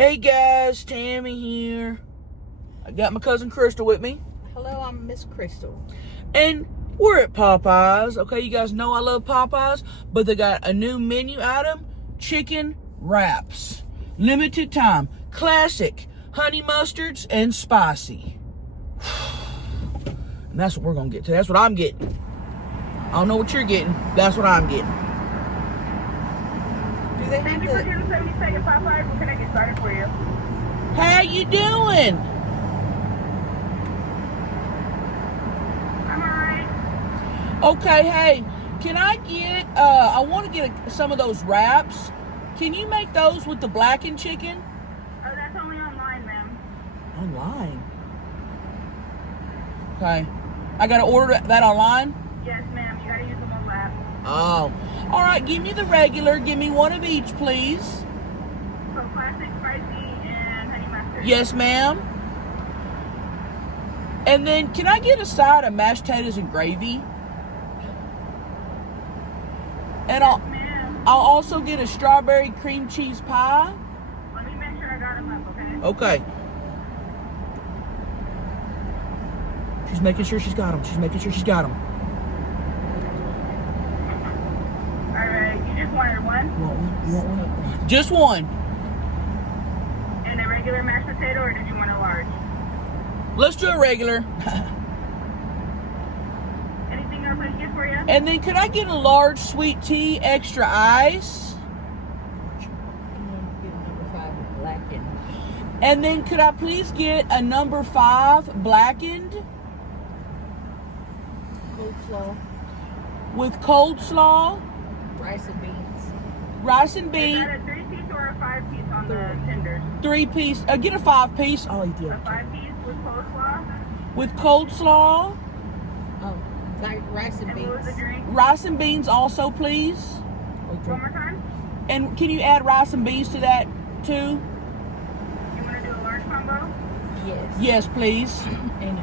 Hey guys, Tammy here. I got my cousin Crystal with me. Hello, I'm Miss Crystal. And we're at Popeyes. Okay, you guys know I love Popeyes, but they got a new menu item, chicken wraps. Limited time, classic, honey mustards and spicy. And that's what we're gonna get to. That's what I'm getting. I don't know what you're getting. That's what I'm getting. Do they have Thank you for 272nd Popeyes. What can I get started for you? How you doing? I'm alright. Okay, hey, can I get, I want to get some of those wraps. Can you make those with the blackened chicken? Oh, that's only online, ma'am. Online? Okay. I got to order that online? Yes, ma'am. You gotta use the mobile app. Oh. All right, give me the regular. Give me one of each, please. So classic, spicy, and honey mustard. Yes, ma'am. And then, can I get a side of mashed potatoes and gravy? And Yes, ma'am. I'll also get a strawberry cream cheese pie. Let me make sure I got them up, okay? Okay. She's making sure she's got them. She's making sure she's got them. Alright, you just wanted one? You want one? Just one. And a regular mashed potato, or did you want a large? Let's do a regular. Anything else I can get for you? And then could I get a large sweet tea, extra ice? number 5 blackened? And then could I please get a number 5 blackened Coleslaw, with coleslaw, rice and beans. rice and Is beans, that a 3-piece or a 5-piece on the tenders? 3-piece. Get a 5-piece. I'll eat the A other 5-piece with coleslaw? with coleslaw, Oh, like rice and And what was the beans. drink? rice and beans also, please. One more time? And can you add rice and beans to that too? You want to do a large combo? Yes. Yes, please. And a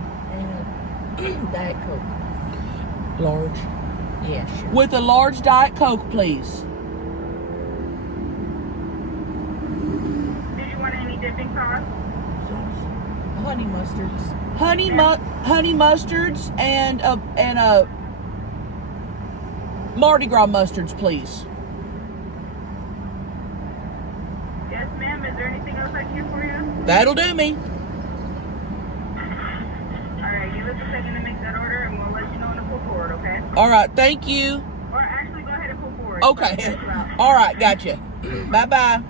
Diet Coke. Large. Yeah, sure. With a large Diet Coke, please. Did you want any dipping sauce? Honey mustards. Honey mustards and a Mardi Gras mustards, please. Yes, ma'am. Is there anything else I can get for you? That'll do me. All right, give us a second to make that order, and we'll let you know when to pull forward, okay? All right, thank you. Or actually, go ahead and pull forward. Okay. All right, gotcha. Bye-bye.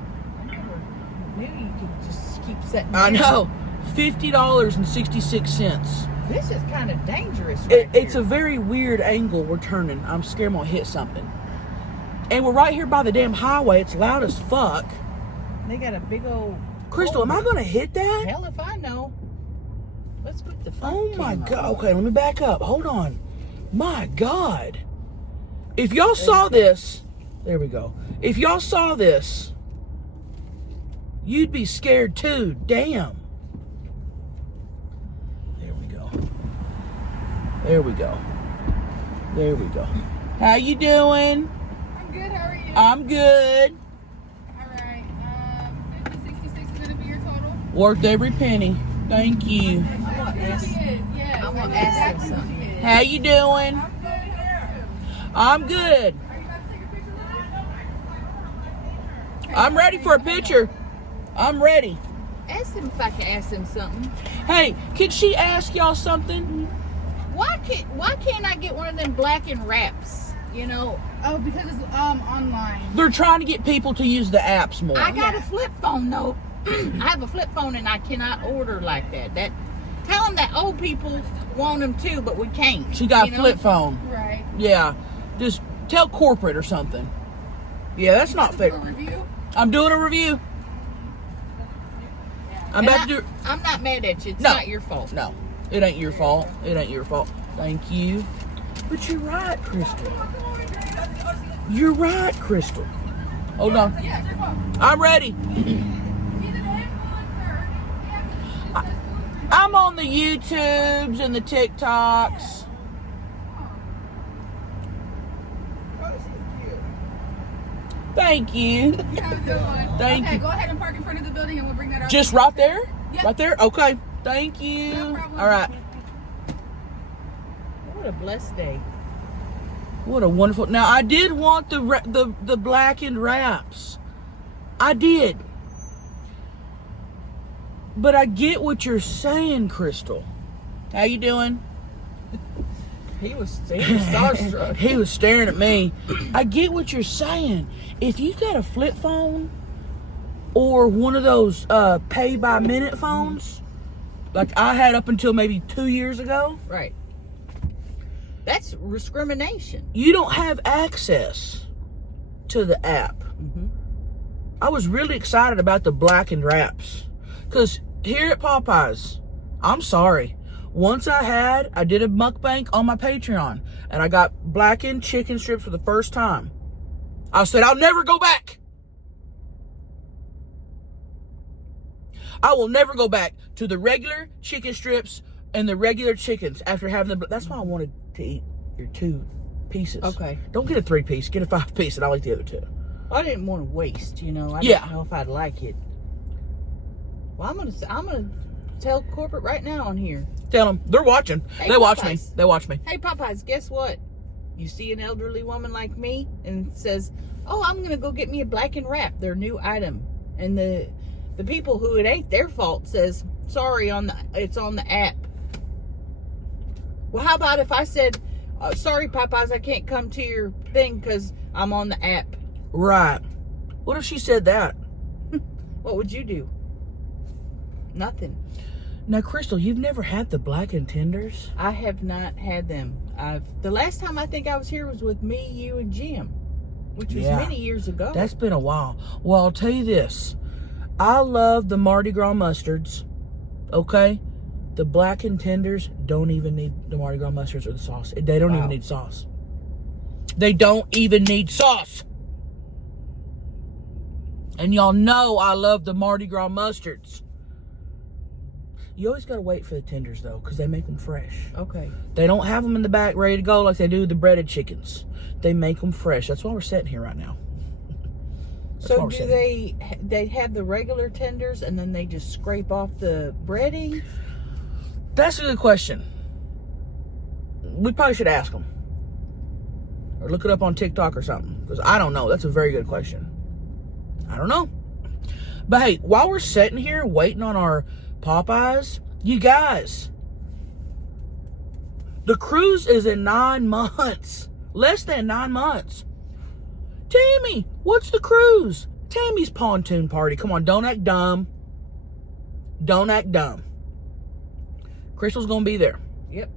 Maybe you could just keep setting. I down. know. $50.66. This is kind of dangerous. Right It's here. a very weird angle we're turning. I'm scared I'm going to hit something. And we're right here by the damn highway. It's loud as fuck. They got a big old. Crystal, am I going to hit that? Hell if I know. Let's put the front Oh my camera God. on. Okay, let me back up. Hold on. My God. If y'all saw this, there we go. If y'all saw this, you'd be scared too. Damn. There we go. There we go. There we go. How you doing? I'm good. How are you? I'm good. All right. 5066 is gonna be your total. Worth every penny. Thank you. I want to ask, Yes. I want to ask them something. How you doing? I'm good. Are you about to take a picture with me? I'm ready for a picture. I'm ready. Ask them if I can ask them something. Hey, could she ask y'all something? Why can't I get one of them blackened wraps? You know, Oh, because it's online. They're trying to get people to use the apps more. I got a flip phone though. I have a flip phone and I cannot order like that. Tell them that old people want them too, but we can't. She got you a know? flip phone. Right. Yeah. Just tell corporate or something. Yeah, that's not A fair. review. I'm doing a review. I'm And about to do. I'm not mad at you. It's No. not your fault. No, it ain't your fault. It ain't your fault. Thank you. But you're right, Crystal. You're right, Crystal. Hold on. Yeah, sure. I'm ready. I'm on the YouTubes and the TikToks. Thank you. Have a good one. Thank okay, you. go ahead and park in front of the building, and we'll bring that up. Just right there? Yep. Right there? Okay. Thank you. No problem. All right. What a blessed day. What a wonderful. Now, I did want the Blackened Wraps. I did. But I get what you're saying, Crystal. How you doing? He was starstruck. He was staring at me. I get what you're saying. If you got a flip phone or one of those pay by minute phones, like I had up until maybe 2 years ago, Right. That's discrimination. you don't have access to the app. Mm-hmm. I was really excited about the Blackened Wraps. Because here at Popeyes, I'm sorry. Once I did a mukbang on my Patreon, and I got blackened chicken strips for the first time. I said, I'll never go back. I will never go back to the regular chicken strips and the regular chickens after having them. That's why I wanted to eat your 2 pieces. Okay. Don't get a 3-piece, get a 5-piece, and I'll eat the other 2. I didn't want to waste, I Yeah. didn't know if I'd like it. Well, I'm gonna tell corporate right now on here. Tell them, they're watching. Hey, They watch me. Popeyes. They watch me. Hey, Popeyes, guess what? You see an elderly woman like me and says, "Oh, I'm gonna go get me a Blackened Wrap, their new item," and the people who it ain't their fault says, "Sorry, it's on the app." Well, how about if I said, "Sorry, Popeyes, I can't come to your thing because I'm on the app." Right. What if she said that? What would you do? Nothing. Now, Crystal, you've never had the blackened tenders? I have not had them. The last time I think I was here was with me, you, and Jim, which was Yeah. many years ago. That's been a while. Well, I'll tell you this. I love the Mardi Gras mustards. Okay? The blackened tenders don't even need the Mardi Gras mustards or the sauce. They don't even need sauce. They don't even need sauce. And y'all know I love the Mardi Gras mustards. You always got to wait for the tenders, though, because they make them fresh. Okay. They don't have them in the back ready to go like they do the breaded chickens. They make them fresh. That's why we're sitting here right now. That's why So we're do sitting they have the regular tenders and then they just scrape off the breading? That's a good question. We probably should ask them. Or look it up on TikTok or something. Because I don't know. That's a very good question. I don't know. But hey, while we're sitting here waiting on our Popeyes, you guys, the cruise is in 9 months. Less than 9 months. Tammy, what's the cruise? Tammy's pontoon party. Come on, don't act dumb. Don't act dumb. Crystal's going to be there. Yep.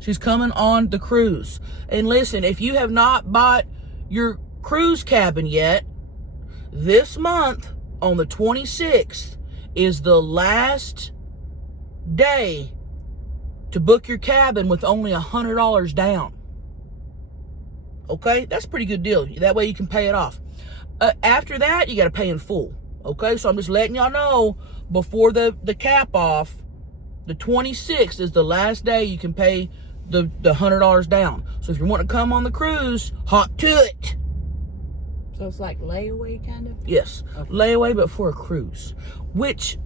She's coming on the cruise. And listen, if you have not bought your cruise cabin yet, this month on the 26th is the last day to book your cabin with only $100 down. Okay? That's a pretty good deal. That way you can pay it off. After that, you got to pay in full. Okay? So I'm just letting y'all know before the cap off, the 26th is the last day you can pay the $100 down. So if you want to come on the cruise, hop to it. So it's like layaway kind of? Yes. Okay. Layaway, but for a cruise. Which,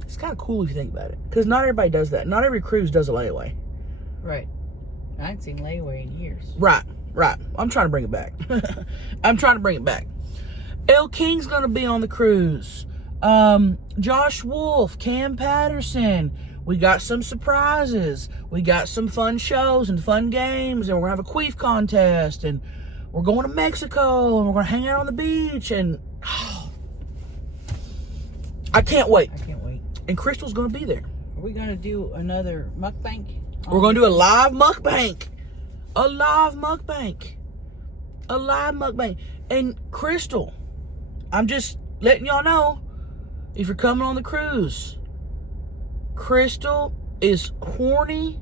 it's kind of cool if you think about it. Because not everybody does that. Not every cruise does a layaway. Right. I ain't seen layaway in years. Right. I'm trying to bring it back. I'm trying to bring it back. El King's going to be on the cruise. Josh Wolf, Cam Patterson. We got some surprises. We got some fun shows and fun games. And we're going to have a queef contest. And we're going to Mexico. And we're going to hang out on the beach. And I can't wait. I can't wait. And Crystal's going to be there. Are we going to do another mukbang? We're going to do a live mukbang. A live mukbang. A live mukbang. And Crystal, I'm just letting y'all know, if you're coming on the cruise, Crystal is horny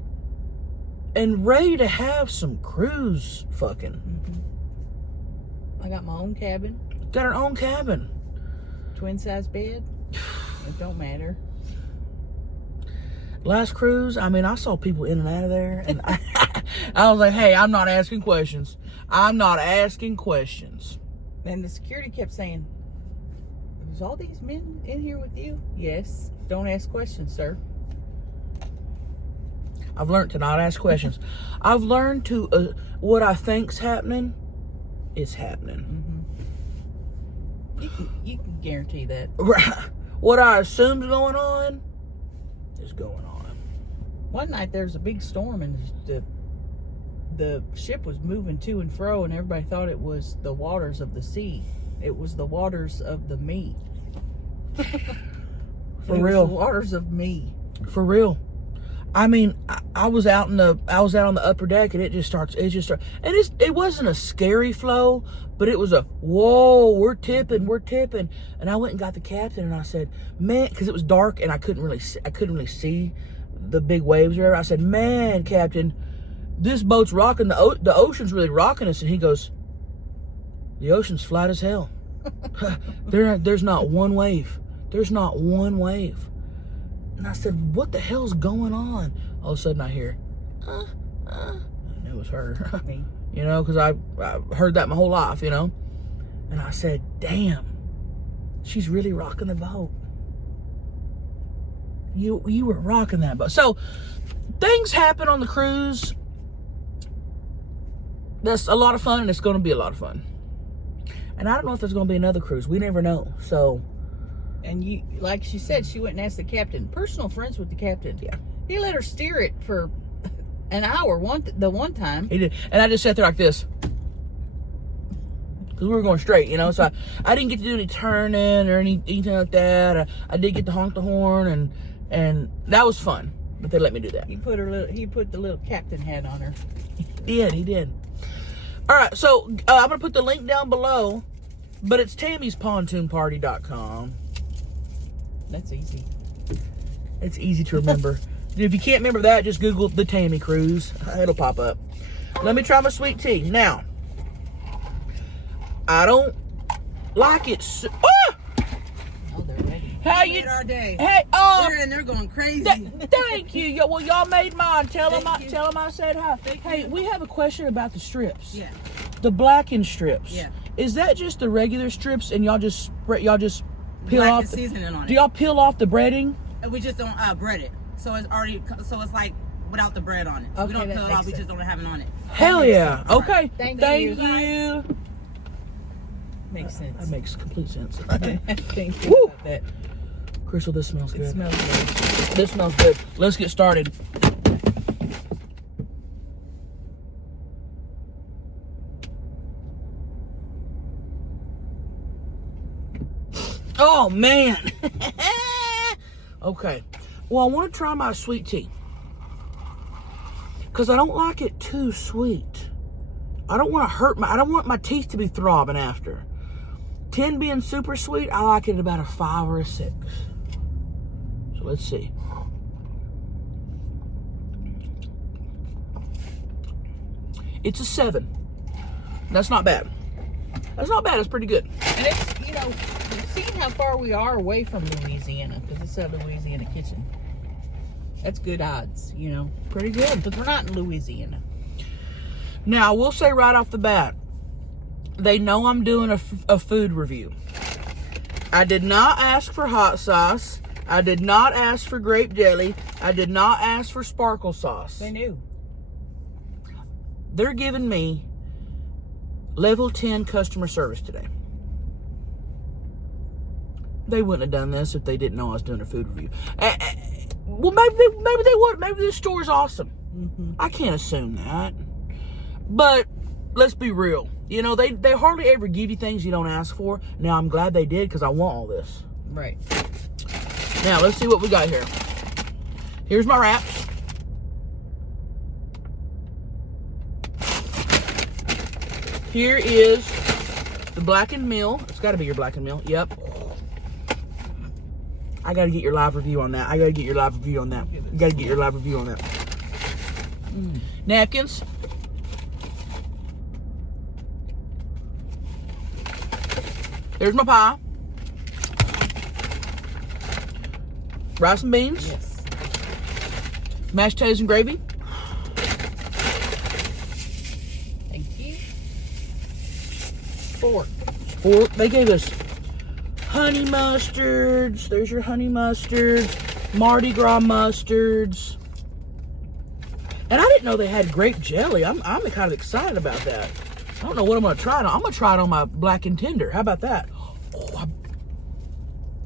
and ready to have some cruise fucking. I got my own cabin. Got her own cabin. Twin size bed. It don't matter. Last cruise, I mean, I saw people in and out of there, and I was like, hey, I'm not asking questions. I'm not asking questions. And the security kept saying, Is all these men in here with you? Yes. Don't ask questions, sir. I've learned to not ask questions. I've learned to, what I think's happening is happening. You can guarantee that. What I assume's going on is going on. One night there was a big storm and the ship was moving to and fro, and everybody thought it was the waters of the sea. It was the waters of the me. For real. The waters of me. For real. I mean, I was out on the upper deck, and it just starts, and it wasn't a scary flow, but it was a, whoa, we're tipping. And I went and got the captain, and I said, man, because it was dark and I couldn't really see the big waves or whatever. I said, man, Captain, this boat's rocking, the ocean's really rocking us. And he goes, the ocean's flat as hell. There's not one wave. There's not one wave. And I said, what the hell's going on? All of a sudden I hear, and it was her. Me. You know, because I heard that my whole life, you know. And I said, damn, she's really rocking the boat. You were rocking that boat. So things happen on the cruise. That's a lot of fun, and it's going to be a lot of fun. And I don't know if there's going to be another cruise. We never know. So. And you, like she said, she went and asked the captain. Personal friends with the captain. Yeah. He let her steer it for an hour the one time. He did. And I just sat there like this. Because we were going straight, you know. So I didn't get to do any turning or anything like that. I did get to honk the horn, and that was fun. But they let me do that. He put the little captain hat on her. He did. All right, so I'm going to put the link down below. But it's Tammy'sPontoonParty.com. That's easy. It's easy to remember. If you can't remember that, just Google the Tammy Cruise. It'll pop up. Let me try my sweet tea. Now, I don't like it. Oh, they're ready. How We you? made our day. Hey, They're in there going crazy. Thank you. Well, y'all made mine. Tell them Thank you. I said hi. Hey, you. we have a question about the strips. Yeah. The blackened strips. Yeah. Is that just the regular strips, and y'all just peel Black off? and seasoning on it. Do y'all peel off the breading? And we just don't bread it. So it's like without the bread on it. So we Okay, don't that peel it makes off. We sense. just don't have it on it. Hell yeah. sense. Okay. Thank Thank you. you. Makes sense. That makes complete sense. Thank you. Woo! About that. Crystal, this smells good. It smells good. This smells good. Let's get started. Oh, man. Okay. Well, I want to try my sweet tea. Because I don't like it too sweet. I don't want my teeth to be throbbing after. 10 being super sweet, I like it at about a 5 or a 6. So let's see. It's a 7. That's not bad. That's not bad. It's pretty good. And it's, you know, seeing how far we are away from Louisiana, because it's a Louisiana kitchen. That's good odds, you know. Pretty good. Because we're not in Louisiana. Now, I will say right off the bat, they know I'm doing a food review. I did not ask for hot sauce. I did not ask for grape jelly. I did not ask for sparkle sauce. They knew. They're giving me level 10 customer service today. They wouldn't have done this if they didn't know I was doing a food review. Well, maybe they would. Maybe this store's awesome. Mm-hmm. I can't assume that. But let's be real. You know, they hardly ever give you things you don't ask for. Now, I'm glad they did because I want all this. Right. Now, let's see what we got here. Here's my wraps. Here is the blackened meal. It's got to be your blackened meal. Yep. I got to get your live review on that. You got to get your live review on that. Napkins. There's my pie. Rice and beans. Yes. Mashed potatoes and gravy. Thank you. Fork. They gave us honey mustards. There's your honey mustards. Mardi Gras mustards. And I didn't know they had grape jelly. I'm kind of excited about that. I don't know what I'm going to try it on. I'm going to try it on my Blackened Tender. How about that? Oh,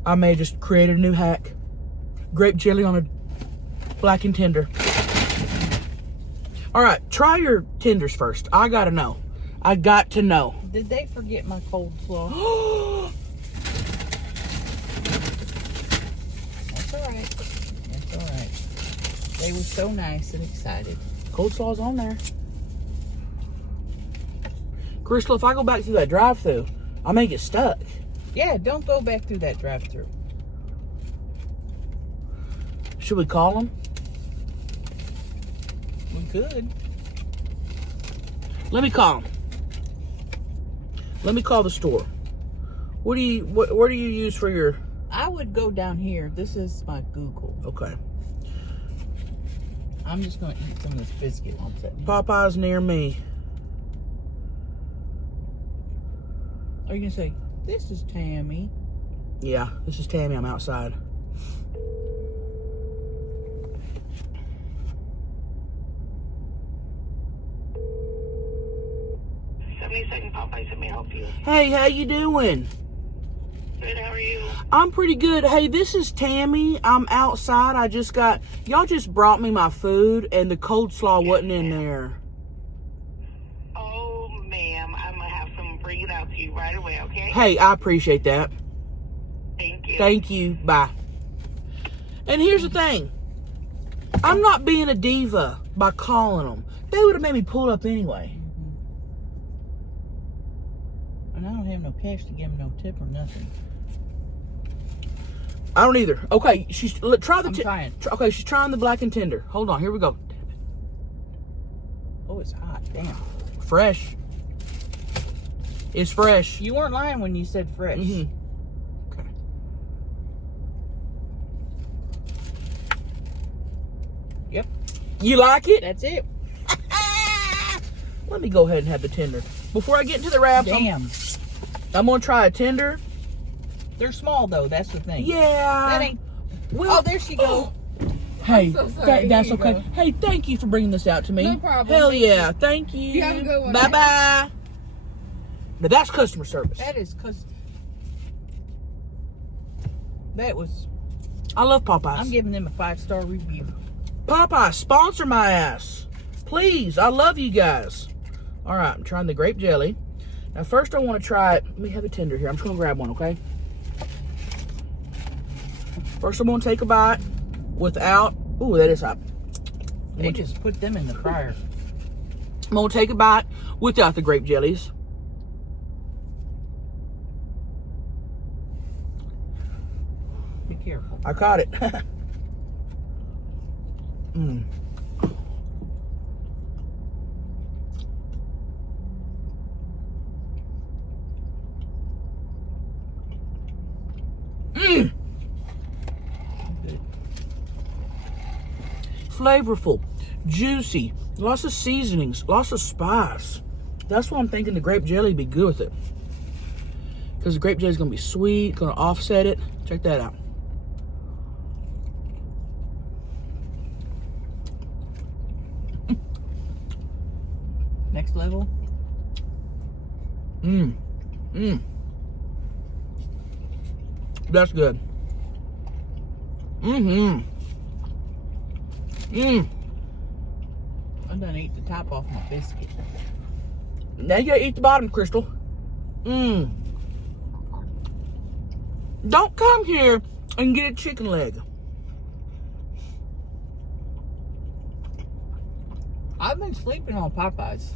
I may just create a new hack. Grape jelly on a Blackened Tender. All right, try your tenders first. I got to know. I got to know. Did they forget my cold slaw? That's all right. That's all right. They were so nice and excited. Cold slaw's on there. Crystal, if I go back through that drive-thru, I may get stuck. Yeah, don't go back through that drive-thru. Should we call them? We could. Let me call them. Let me call the store. What do you use for your... I would go down here. This is my Google. Okay. I'm just going to eat some of this biscuit one second. Popeyes near me. Are you going to say, this is Tammy? Yeah, this is Tammy. I'm outside. Popeyes, let me help you. Hey, how you doing? Good, how are you? I'm pretty good. Hey, this is Tammy. I'm outside. Y'all just brought me my food and the cold slaw wasn't in there. Oh, ma'am, I'm going to have someone bring it out to you right away, okay? Hey, I appreciate that. Thank you. Thank you. Bye. And here's the thing. I'm not being a diva by calling them. They would have made me pull up anyway. And I don't have no cash to give them no tip or nothing. I don't either. Okay, try the... I'm trying. Okay, she's trying the Blackened Tender. Hold on, here we go. Oh, it's hot. Damn. Fresh. It's fresh. You weren't lying when you said fresh. Mm-hmm. Okay. Yep. You like it? That's it. Let me go ahead and have the tender. Before I get into the wraps, Damn. I'm going to try a tender. They're small, though. That's the thing. Yeah. That ain't... Well, Oh, there she goes. Hey, so sorry. that's Here you okay. go. Hey, thank you for bringing this out to me. No problem. Hell Thank yeah. Thank you. You have a good one. Bye-bye. Now, that's customer service. That is because... That was... I love Popeyes. I'm giving them a 5-star review. Popeyes, sponsor my ass. Please, I love you guys. All right, I'm trying the grape jelly. Now, first I want to try it. Let me have a tender here. I'm just going to grab one, okay? First, I'm going to take a bite without... Ooh, that is hot. They just put them in the fryer. I'm going to take a bite without the grape jellies. Be careful. I caught it. Mmm. Mmm. Good. Flavorful, juicy, lots of seasonings, lots of spice. That's why I'm thinking the grape jelly would be good with it. Because the grape jelly is going to be sweet, going to offset it. Check that out. Next level. Mmm. Mmm. That's good. Mm-hmm. Mmm. I'm done eat the top off my biscuit. Now you gotta eat the bottom, Crystal. Mmm. Don't come here and get a chicken leg. I've been sleeping on Popeyes.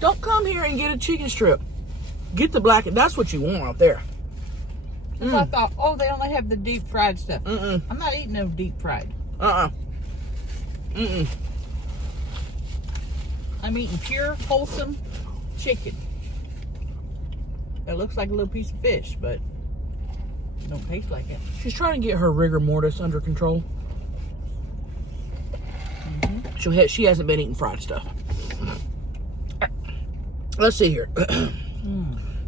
Don't come here and get a chicken strip. Get the black. That's what you want out there. Because I thought, oh, they only have the deep fried stuff. Mm-mm. I'm not eating no deep fried. Mm-mm. I'm eating pure, wholesome chicken. That looks like a little piece of fish, but it don't taste like it. She's trying to get her rigor mortis under control. She hasn't been eating fried stuff. Let's see here.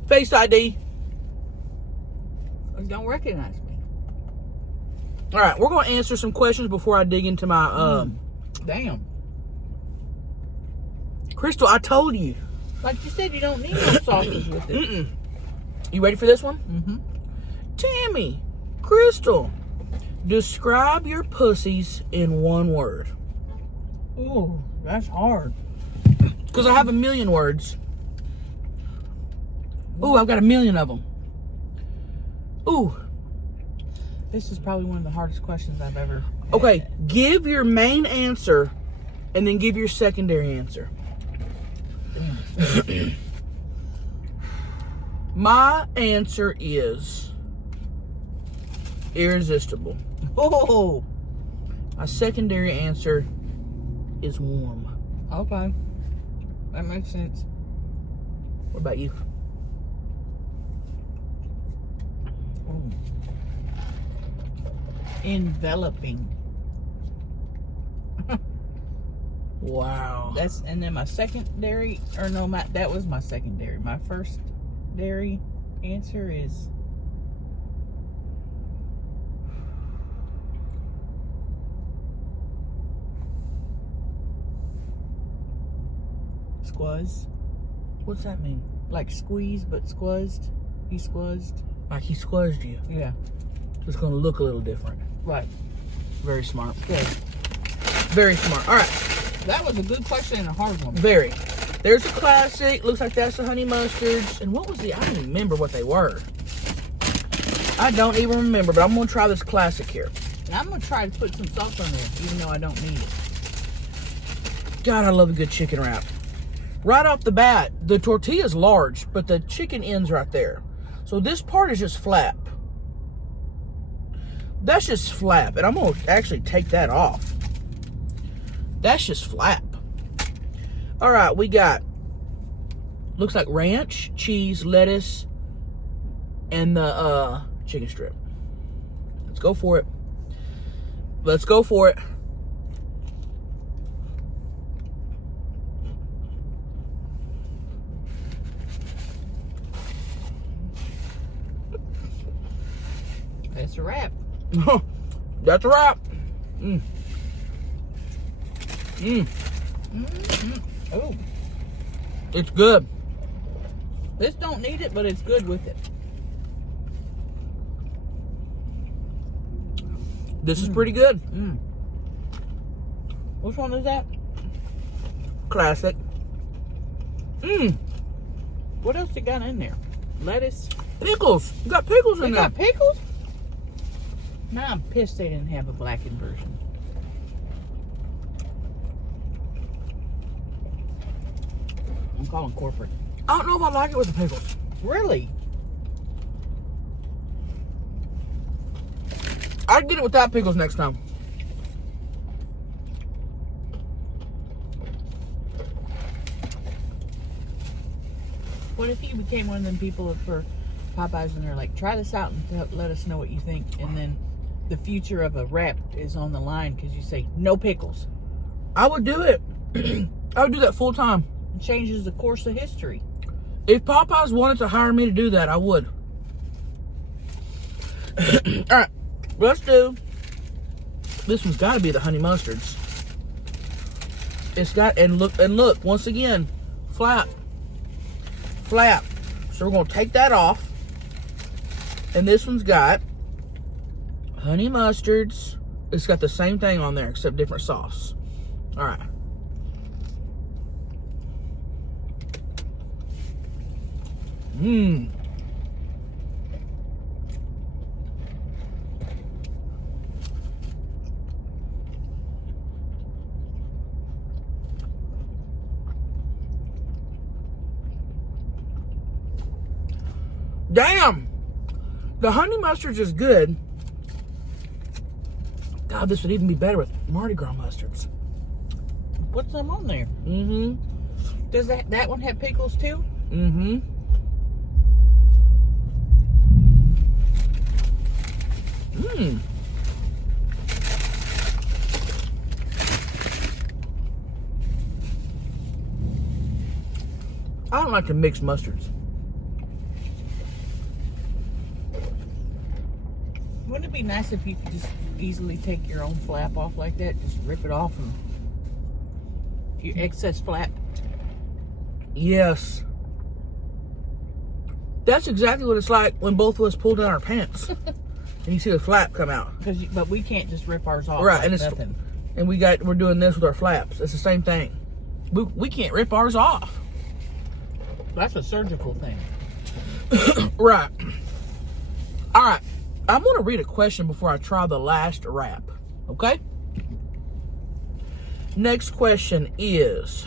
Face ID. Don't recognize me. All right, we're gonna answer some questions before I dig into my Damn. Crystal, I told you. Like you said, you don't need no sausage with it. You ready for this one? Mm-hmm. Tammy, Crystal, describe your pussies in one word. Ooh, that's hard. Because I have a million words. Ooh, I've got a million of them. Ooh. This is probably one of the hardest questions I've ever had. Okay, give your main answer and then give your secondary answer. My answer is irresistible. Oh, My secondary answer is warm. okay. That makes sense. What about you? Ooh. Enveloping. Wow. And then my secondary, or no, that was my secondary. My first dairy answer is squuzz. What's that mean? Like squeeze, but squuzzed. He squuzzed. Like he squashed you. Yeah. It's going to look a little different. Right. Very smart. Good. Very smart. All right. That was a good question and a hard one. Very. There's a classic. Looks like that's the honey mustards. And what was the... I don't even remember what they were. I don't even remember, but I'm going to try this classic here. And I'm going to try to put some sauce on there, even though I don't need it. God, I love a good chicken wrap. Right off the bat, the tortilla's large, but the chicken ends right there. So this part is just flap. That's just flap. And I'm going to actually take that off. That's just flap. All right, we got, looks like ranch, cheese, lettuce, and the chicken strip. Let's go for it. Let's go for it. That's a wrap. That's a wrap. Oh, It's good. this don't need it, but it's good with it. This is pretty good. Which one is that? Classic. What else you got in there? Lettuce. Pickles. You got pickles They in there. got pickles? Now I'm pissed they didn't have a blackened version. I'm calling corporate. I don't know if I like it with the pickles. Really? I'd get it without pickles next time. What if you became one of them people for Popeyes and they're like, try this out and let us know what you think, and then the future of a wrap is on the line because you say no pickles? I would do it. I would do that full time. It changes the course of history. If Popeyes wanted to hire me to do that, I would. All right, let's do. This one's got to be the honey mustards. It's got, and look once again, flap. So we're gonna take that off, and this one's got honey mustards. It's got the same thing on there except different sauce. All right. Damn! The honey mustards is good. God, this would even be better with Mardi Gras mustards. Put some on there. Does that one have pickles too? I don't like to mix mustards. Wouldn't it be nice if you could just easily take your own flap off like that? Just rip it off and your excess flap. Yes. That's exactly what it's like when both of us pull down our pants. And you see the flap come out. But we can't just rip ours off. Right, like and it's nothing. and we're doing this with our flaps. It's the same thing. We can't rip ours off. That's a surgical thing. Right. All right. I'm going to read a question before I try the last wrap. Okay? Next question is...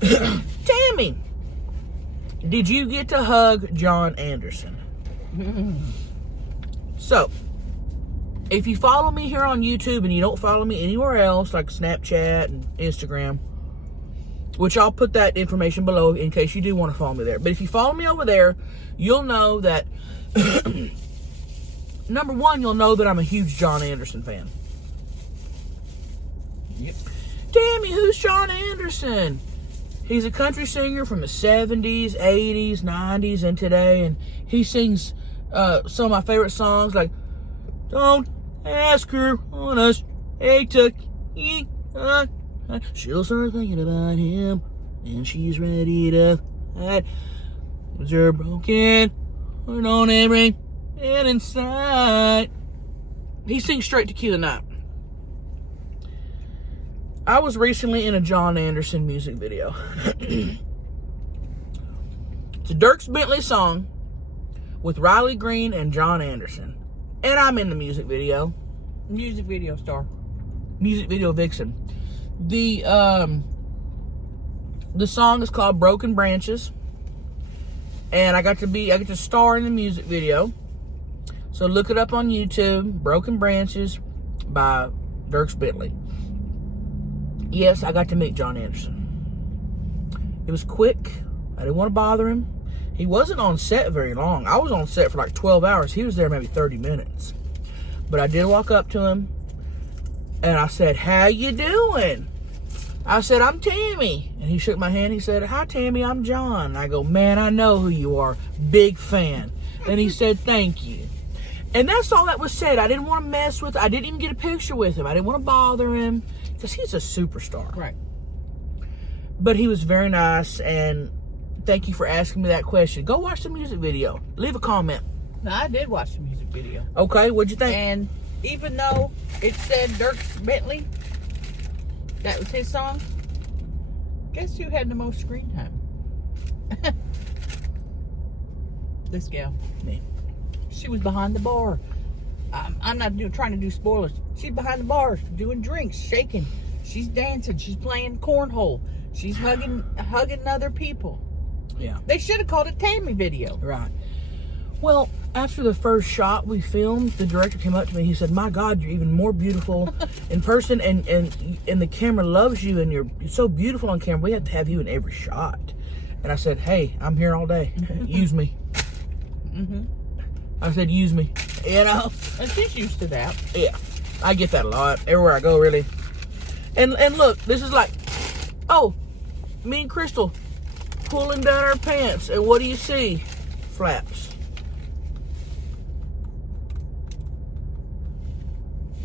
Tammy, did you get to hug John Anderson? So, if you follow me here on YouTube and you don't follow me anywhere else, like Snapchat and Instagram, which I'll put that information below in case you do want to follow me there. But if you follow me over there, you'll know that, number one, you'll know that I'm a huge John Anderson fan. Yep. Tammy, who's John Anderson? He's a country singer from the 70s, 80s, 90s, and today. And he sings some of my favorite songs like, Don't Ask Her on Us, Hey Tucky, she'll start thinking about him, and she's ready to hide. Was her broken, heart on every and inside. He sings straight to Key the Night. I was recently in a John Anderson music video. It's a Dierks Bentley song with Riley Green and John Anderson. And I'm in the music video. Music video star. Music video vixen. The song is called Broken Branches. And I get to star in the music video. So look it up on YouTube, Broken Branches by Dierks Bentley. Yes, I got to meet John Anderson. It was quick. I didn't want to bother him. He wasn't on set very long. I was on set for like 12 hours. He was there maybe 30 minutes. But I did walk up to him and I said, "How you doing?" I said, "I'm Tammy." And he shook my hand. He said, "Hi, Tammy, I'm John." And I go, "Man, I know who you are. Big fan." And he said, "Thank you." And that's all that was said. I didn't want to mess with him. I didn't even get a picture with him. I didn't want to bother him because he's a superstar. Right. But he was very nice, and thank you for asking me that question. Go watch the music video. Leave a comment. No, I did watch the music video. Okay, what'd you think? And even though it said Dierks Bentley, that was his song, guess who had the most screen time? This gal. Me. She was behind the bar. I'm not trying to do spoilers. She's behind the bar doing drinks, shaking. She's dancing. She's playing cornhole. She's hugging other people. Yeah. They should have called it Tammy video. Right. Well, after the first shot we filmed, the director came up to me. He said, "My God, you're even more beautiful in person, and the camera loves you, and you're so beautiful on camera. We have to have you in every shot." And I said, "Hey, I'm here all day. Use me." Mm-hmm. I said, "Use me." You know? And she's used to that. Yeah. I get that a lot. Everywhere I go, really. And look, this is like, oh, me and Crystal pulling down our pants. And what do you see? Flaps.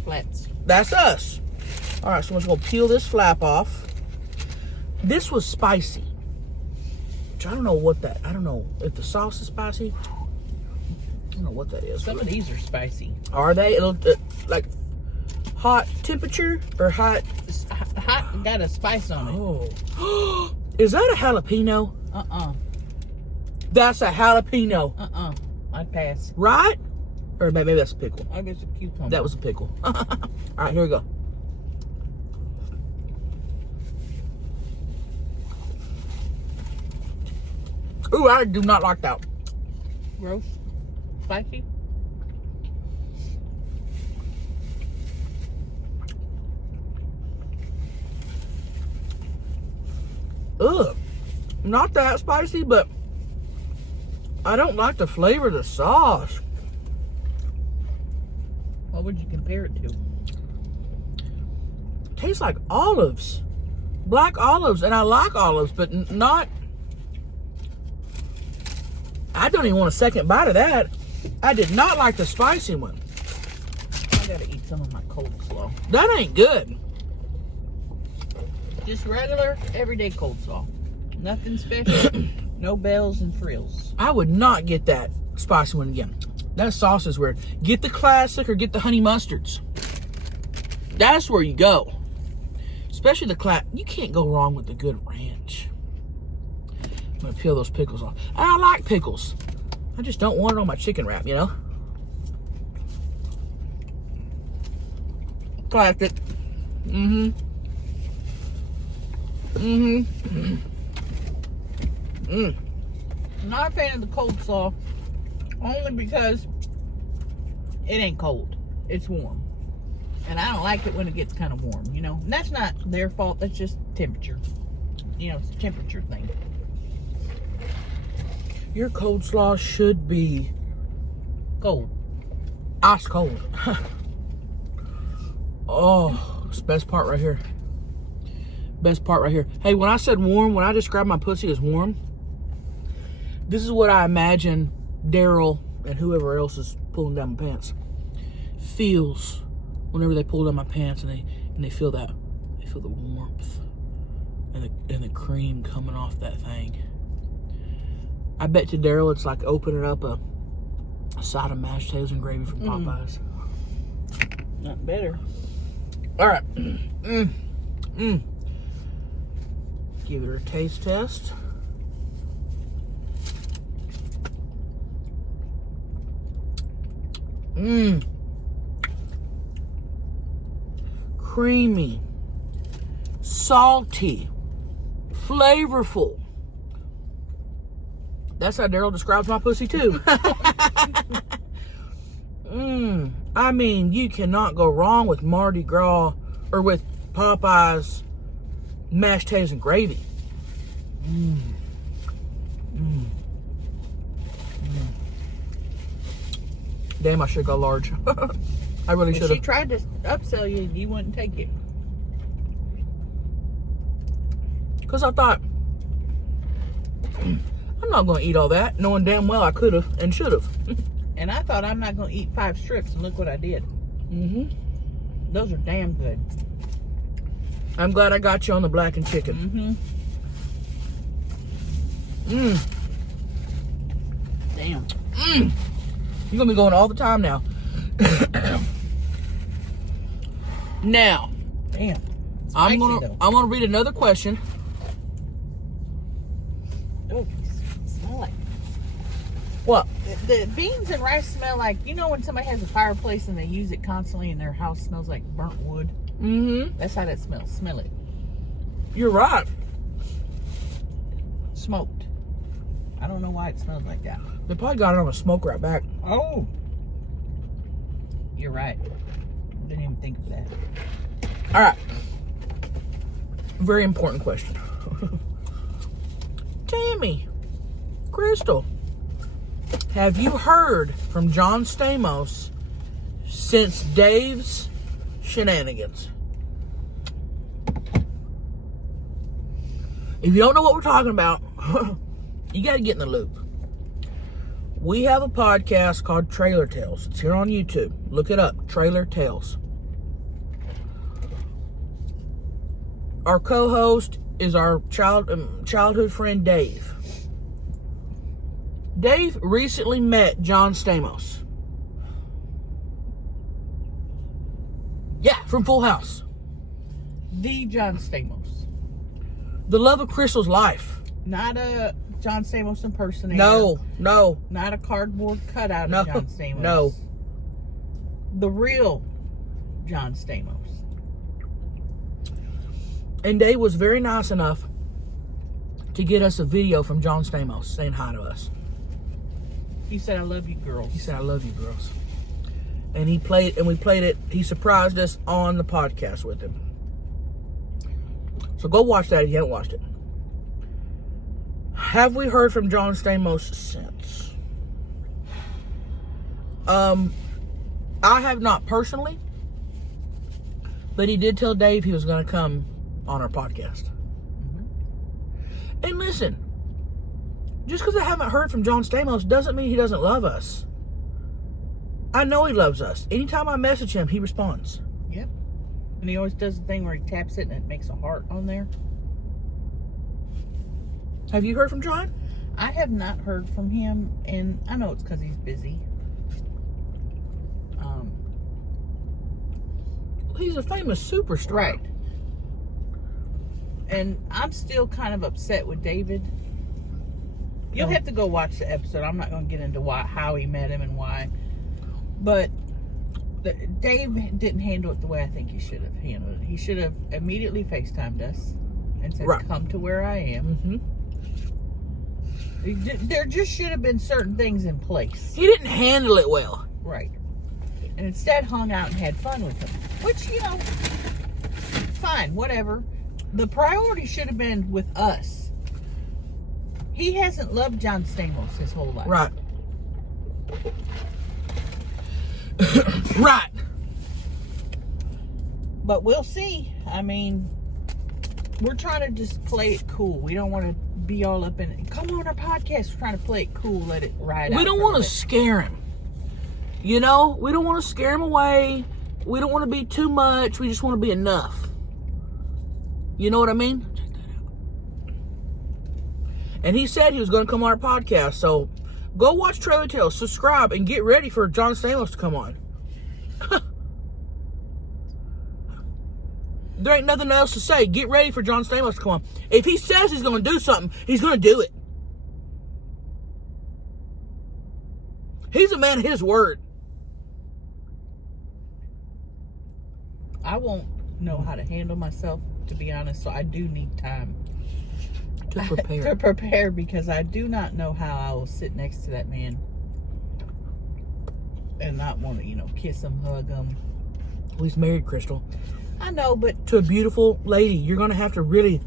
Flats. That's us. All right, so I'm just going to peel this flap off. This was spicy. Which I don't know if the sauce is spicy. I don't know what that is. Some of these are spicy. Are they? It looked like hot temperature or hot? Hot got a spice on it. Oh. Is that a jalapeno? That's a jalapeno. I'd pass. Right? Or maybe that's a pickle. I guess a cucumber. That was a pickle. All right, here we go. Ooh, I do not like that. Gross. Spicy. Ugh. Not that spicy, but I don't like the flavor of the sauce. What would you compare it to? Tastes like olives. Black olives. And I like olives, but not... I don't even want a second bite of that. I did not like the spicy one. I gotta eat some of my coleslaw. That ain't good. Just regular, everyday coleslaw. Nothing special. No bells and frills. I would not get that spicy one again. That sauce is weird. Get the classic or get the honey mustards. That's where you go. Especially the classic. You can't go wrong with the good ranch. I'm going to peel those pickles off. I like pickles. I just don't want it on my chicken wrap, you know? Classic. Mm-hmm. Mm-hmm. Mm. I'm not a fan of the coleslaw. Only because it ain't cold. It's warm. And I don't like it when it gets kind of warm, you know? And that's not their fault. That's just temperature. You know, it's a temperature thing. Your coleslaw should be Cold. ice cold. Oh, it's the best part right here. Best part right here. Hey, when I said warm, when I described my pussy as warm, this is what I imagine Daryl and whoever else is pulling down my pants feels whenever they pull down my pants and they feel that. They feel the warmth and the cream coming off that thing. I bet to Daryl it's like opening up a side of mashed potatoes and gravy from Popeyes. Not better. All right. Give it a taste test. Creamy, salty, flavorful. That's how Daryl describes my pussy too. I mean, you cannot go wrong with Mardi Gras or with Popeyes mashed potatoes and gravy. Damn, I should go large. I really should She have. tried to upsell you and you wouldn't take it. Because I thought, I'm not going to eat all that, knowing damn well I could have and should have. And I thought I'm not going to eat 5 strips, and look what I did. Those are damn good. I'm glad I got you on the blackened chicken. Damn. You're going to be going all the time now. Now, Damn. I'm Spicy, gonna read another question. Oh, smell like What? the beans and rice smell like, you know, when somebody has a fireplace and they use it constantly and their house smells like burnt wood. That's how that smells. Smell it. You're right. Smoked. I don't know why it smells like that. They probably got it on a smoke right back. Oh. You're right. Didn't even think of that. All right. Very important question. Tammy, Crystal, have you heard from John Stamos since Dave's shenanigans? If you don't know what we're talking about, you got to get in the loop. We have a podcast called Trailer Tales. It's here on YouTube. Look it up, Trailer Tales. Our co-host is our childhood friend, Dave. Dave recently met John Stamos. Yeah, from Full House. The John Stamos. The love of Crystal's life. Not a John Stamos impersonator. No. Not a cardboard cutout of John Stamos. No. The real John Stamos. And Dave was very nice enough to get us a video from John Stamos saying hi to us. He said, "I love you, girls." He said, "I love you, girls." And we played it. He surprised us on the podcast with him. So go watch that if you haven't watched it. Have we heard from John Stamos since? I have not personally, but he did tell Dave he was going to come on our podcast. And listen, Just because I haven't heard from John Stamos doesn't mean he doesn't love us. I know he loves us. Anytime I message him, he responds. Yep. And he always does the thing where he taps it and it makes a heart on there. Have you heard from John? I have not heard from him, and I know it's because he's busy. He's a famous superstar. Right. And I'm still kind of upset with David. You'll have to go watch the episode. I'm not going to get into how he met him and why. But Dave didn't handle it the way I think he should have handled it. He should have immediately FaceTimed us and said, Right. come to where I am. Mm-hmm. There just should have been certain things in place. He didn't handle it well. Right. And instead hung out and had fun with him. Which, you know, fine, whatever. The priority should have been with us. He hasn't loved John Stamos his whole life. Right. Right. But we'll see. I mean, we're trying to just play it cool. We don't want to be all up in it. Come on our podcast. We're trying to play it cool. Let it ride out. We don't want to scare him. You know, we don't want to scare him away. We don't want to be too much. We just want to be enough. You know what I mean? Check that out. And he said he was going to come on our podcast. So go watch Trailer Tales, subscribe, and get ready for John Stamos to come on. There ain't nothing else to say. Get ready for John Stamos to come on. If he says he's going to do something, he's going to do it. He's a man of his word. I won't know how to handle myself, to be honest, so I do need time To prepare. to prepare, because I do not know how I will sit next to that man and not want to, you know, kiss him, hug him. Well, he's married, Crystal, I know, but to a beautiful lady. You're going to have to really,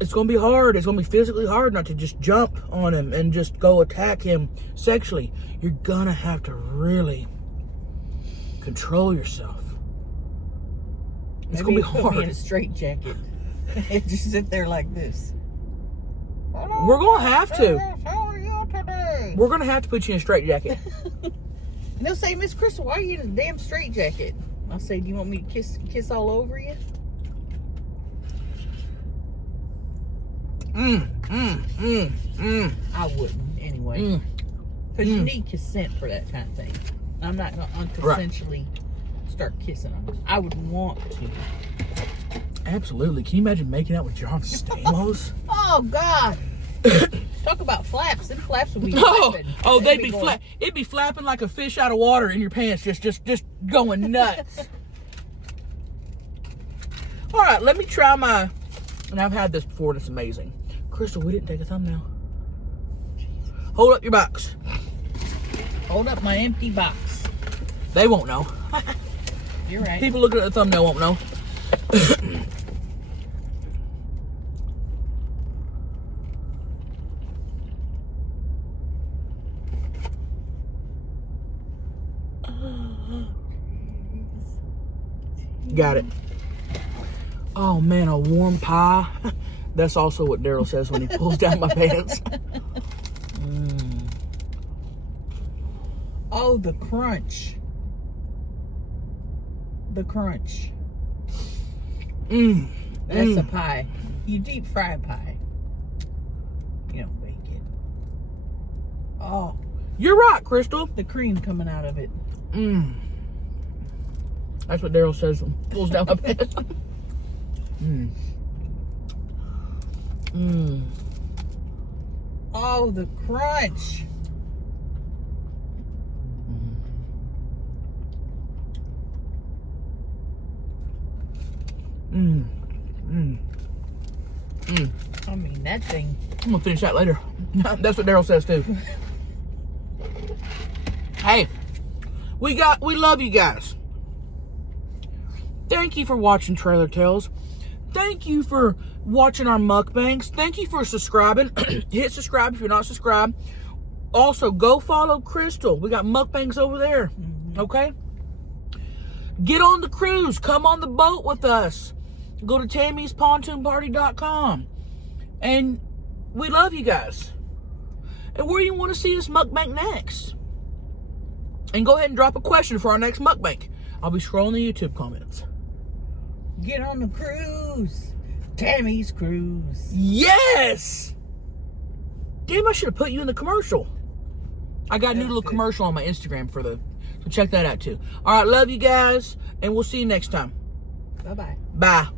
it's going to be hard. It's going to be physically hard not to just jump on him and just go attack him sexually. You're going to have to really control yourself. It's going to be put me in a hard. straitjacket and just sit there like this. We're going to have to. How are you today? We're going to have to put you in a straitjacket. And they'll say, Miss Crystal, why are you in a damn straitjacket? I'll say, do you want me to kiss all over you? I wouldn't, anyway. Because you need consent for that kind of thing. I'm not going to unconsensually start kissing them. I would want to. Absolutely. Can you imagine making out with John Stamos? Oh, God. Talk about flaps. Them flaps would be Oh, flapping. they'd be flat. It'd be flapping like a fish out of water in your pants, just going nuts. All right, let me try my. And I've had this before, and it's amazing. Crystal, we didn't take a thumbnail. Hold up your box. Hold up my empty box. They won't know. You're right. People looking at the thumbnail won't know. Got it. Oh man, a warm pie. That's also what Daryl says when he pulls down my pants. Oh, the crunch. The crunch. That's a pie. You deep fry pie. You don't bake it. Oh, You're right, Crystal. the cream coming out of it. That's what Daryl says when he pulls down my pants. Oh, the crunch. I mean, that thing. I'm gonna finish that later. That's what Daryl says too. Hey, we love you guys. Thank you for watching Trailer Tales. Thank you for watching our mukbangs. Thank you for subscribing. Hit subscribe if you're not subscribed. Also, go follow Crystal. We got mukbangs over there. Okay? Get on the cruise. Come on the boat with us. Go to Tammy'sPontoonParty.com. And we love you guys. and where you want to see us mukbang next. And go ahead and drop a question for our next mukbang. I'll be scrolling the YouTube comments. Get on the cruise. Tammy's cruise. Yes! Damn, I should have put you in the commercial. I got a new little commercial on my Instagram so check that out too. All right, love you guys, and we'll see you next time. Bye-bye. Bye.